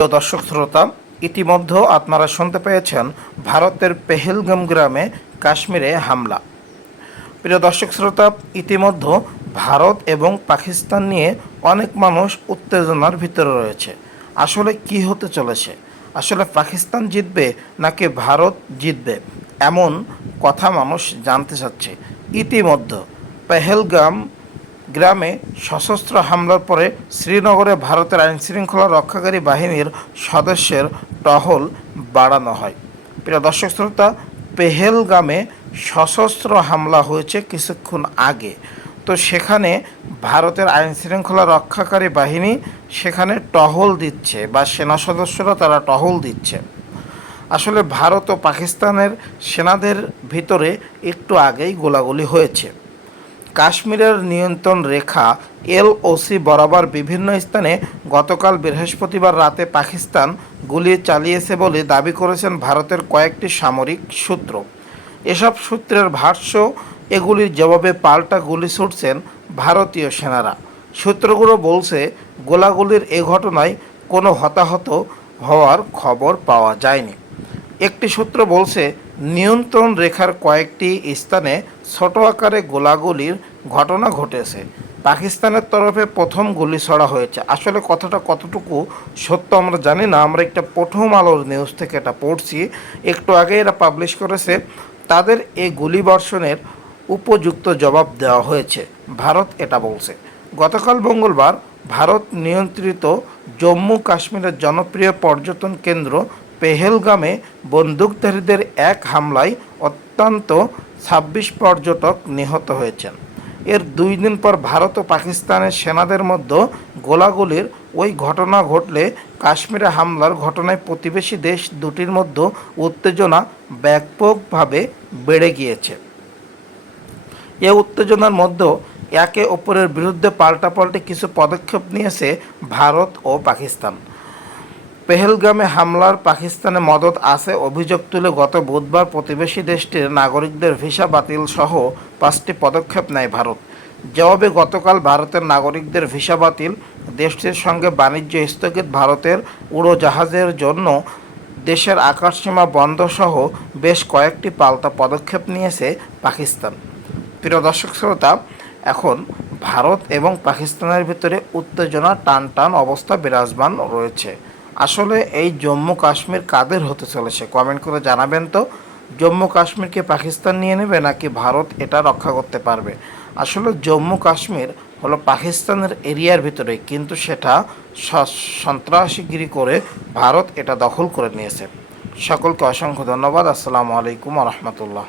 প্রিয় দর্শক শ্রোতা, ইতিমধ্যে আপনারা শুনতে পেয়েছেন ভারতের পেহেলগাম গ্রামে কাশ্মীরে হামলা। প্রিয় দর্শক শ্রোতা, ইতিমধ্যে ভারত এবং পাকিস্তান নিয়ে অনেক মানুষ উত্তেজনার ভিতরে রয়েছে। আসলে কি হতে চলেছে? আসলে পাকিস্তান জিতবে নাকি ভারত জিতবে, এমন কথা মানুষ জানতে চাচ্ছে। ইতিমধ্যে পেহেলগাম গ্রামে সশস্ত্র হামলার পরে শ্রীনগরে ভারতের আইনশৃঙ্খলা রক্ষাকারী বাহিনীর সদস্যের টহল বাড়ানো হয়। প্রিয় দর্শক শ্রোতা, পেহেলগামে সশস্ত্র হামলা হয়েছে কিছুক্ষণ আগে। তো সেখানে ভারতের আইনশৃঙ্খলা রক্ষাকারী বাহিনী সেখানে টহল দিচ্ছে, বা সেনা সদস্যরা তারা টহল দিচ্ছে। আসলে ভারত ও পাকিস্তানের সেনাদের ভিতরে একটু আগেই গোলাগুলি হয়েছে। কাশ্মীরের নিয়ন্ত্রণ রেখা এলওসি বরাবর বিভিন্ন স্থানে গতকাল বৃহস্পতিবার রাতে পাকিস্তান গুলি চালিয়েছে বলে দাবি করেছেন ভারতের কয়েকটি সামরিক সূত্র। এসব সূত্রের ভাষ্য, এগুলির জবাবে পাল্টা গুলি ছুটছেন ভারতীয় সেনারা। সূত্রগুলো বলছে, গোলাগুলির এ ঘটনায় কোনো হতাহত হওয়ার খবর পাওয়া যায়নি। একটি সূত্র বলছে, নিয়ন্ত্রণ রেখার কয়েকটি স্থানে ছোট আকারে গোলাগুলির ঘটনা ঘটেছে। পাকিস্তানের তরফে প্রথম গুলি ছড়া হয়েছে। আসলে কথাটা কতটুকু সত্য আমরা জানি না। আমরা একটা প্রথম আলোর নিউজ থেকে এটা পড়ছি, একটু আগে এরা পাবলিশ করেছে। তাদের এই গুলিবর্ষণের উপযুক্ত জবাব দেওয়া হয়েছে, ভারত এটা বলছে। গতকাল মঙ্গলবার ভারত নিয়ন্ত্রিত জম্মু কাশ্মীরের জনপ্রিয় পর্যটন কেন্দ্র পেহেলগামে বন্দুকধারীদের এক হামলায় অত্যন্ত ২৬ পর্যটক নিহত হয়েছেন। এর ২ দিন পর ভারত ও পাকিস্তানের সেনাদের মধ্যে গোলাগুলির ওই ঘটনা ঘটলে কাশ্মীরে হামলার ঘটনায় প্রতিবেশী দেশ দুটির মধ্যে উত্তেজনা ব্যাপকভাবে বেড়ে গিয়েছে। এ উত্তেজনার মধ্যে একে অপরের বিরুদ্ধে পাল্টাপাল্টি কিছু পদক্ষেপ নিয়েছে ভারত ও পাকিস্তান। পেহেলগামে হামলার পাকিস্তানে মদত আছে অভিযোগ তুলে গত বুধবার প্রতিবেশী দেশটির নাগরিকদের ভিসা বাতিল সহ ৫টি পদক্ষেপ নেয় ভারত। জবাবে গতকাল ভারতের নাগরিকদের ভিসা বাতিল, দেশটির সঙ্গে বাণিজ্য স্থগিত, ভারতের উড়োজাহাজের জন্য দেশের আকাশসীমা বন্ধ সহ বেশ কয়েকটি পাল্টা পদক্ষেপ নিয়েছে পাকিস্তান। প্রিয় দর্শক শ্রোতা, এখন ভারত এবং পাকিস্তানের ভিতরে উত্তেজনা টান টান অবস্থা বিরাজমান রয়েছে। আসলে এই জম্মু কাশ্মীর কাদের হতে চলেছে? কমেন্ট করে জানাবেন তো। জম্মু কাশ্মীরকে পাকিস্তান নিয়ে নেবে নাকি ভারত এটা রক্ষা করতে পারবে? আসলে জম্মু কাশ্মীর হলো পাকিস্তানের এরিয়ার ভিতরে, কিন্তু সেটা সন্ত্রাসীগিরি করে ভারত এটা দখল করে নিয়েছে। সকলকে অসংখ্য ধন্যবাদ। আসসালামু আলাইকুম ওয়া রাহমাতুল্লাহ।